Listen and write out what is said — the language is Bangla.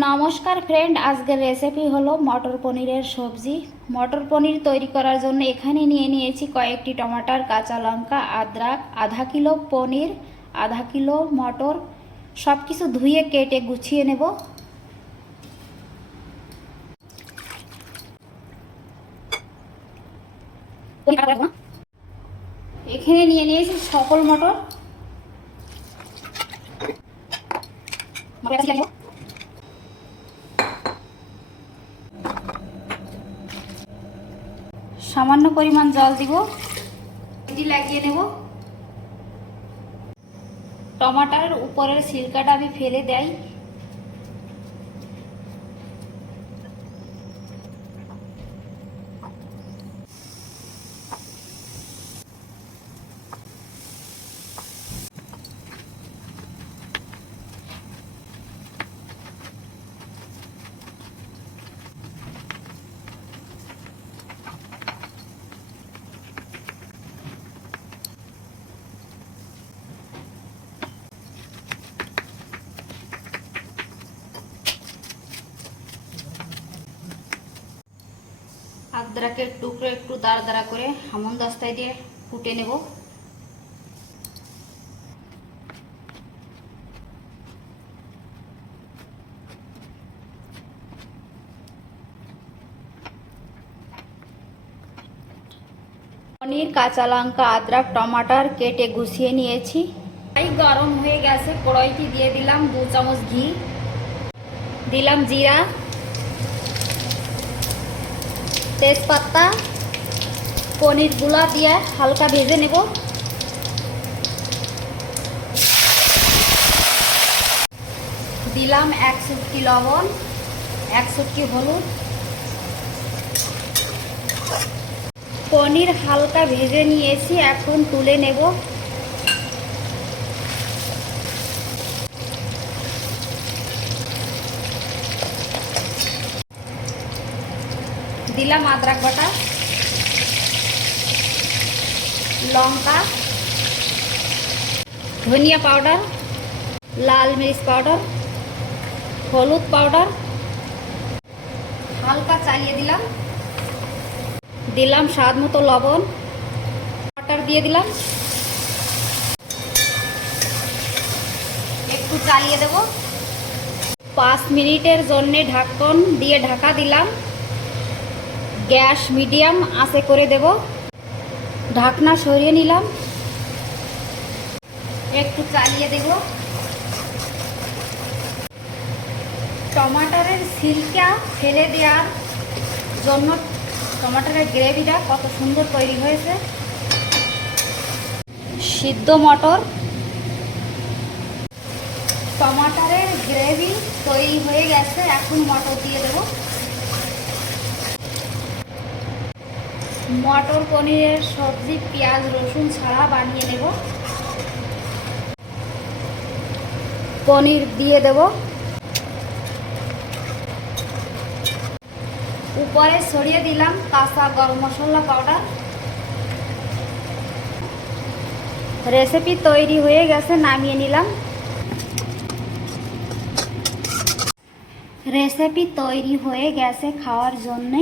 নমস্কার ফ্রেন্ড, আজকের রেসিপি হলো মটর পনিরের সবজি। মটর পনির তৈরি করার জন্য এখানে নিয়ে নিয়েছি কয়েকটি টমাটার, কাঁচা লঙ্কা, আদরক, আধা কিলো পনির, আধা কিলো মটর। সব কিছু ধুয়ে কেটে গুছিয়ে নেব। এখানে নিয়ে নিয়েছি সকল মটর। সামান্য পরিমাণ জল দিব, এটি লাগিয়ে নেব। টমাটারের উপরের ছিলকাটা আমি ফেলে দেই। আদরকের টুকরো একটু দাঁড়া দাঁড়া করে হামানদিস্তায় দিয়ে কুটে নেব। পনির, কাঁচা লঙ্কা, আদরক, টমাটার কেটে গুছিয়ে নিয়েছি। কড়াই গরম হয়ে গেছে, কড়াইটি দিয়ে দিলাম 2 চামচ ঘি, দিলাম জিরা, তেজপাতা, পনিরগুলা দিয়ে হালকা ভেজে নেব। দিলাম 1 চুটকি লবণ, 1 চুটকি হলুদ। পনির হালকা ভেজে নিয়েছি, এখন তুলে নেব। দিলাম আদরক বাটা, লঙ্কা, ধনিয়া পাউডার, লাল মির্চ পাউডার, হলুদ পাউডার, হালকা চালিয়ে দিলাম। দিলাম স্বাদ মতো লবণ, বাটার দিয়ে দিলাম, একটু চালিয়ে দেব। 5 মিনিটের জন্য ঢাকন দিয়ে ঢাকা দিলাম। গ্যাস মিডিয়াম আঁচে করে দেব। ঢাকনা সরিয়ে নিলাম, একটু চালিয়ে দেব। টমাটারের ছিলকা ফেলে দেওয়ার জন্য টমাটারের গ্রেভিটা কত সুন্দর তৈরি হয়েছে। সিদ্ধ মটর, টমাটারের গ্রেভি তৈরি হয়ে গেছে, এখন মটর দিয়ে দেব। মটর পনিরের সবজি পেঁয়াজ রসুন ছাড়া বানিয়ে নেব। পনির দিয়ে দেব, উপরে ছড়িয়ে দিলাম কাঁচা গরম মশলা পাউডার। রেসিপি তৈরি হয়ে গেছে, নামিয়ে নিলাম। রেসিপি তৈরি হয়ে গেছে খাওয়ার জন্যে।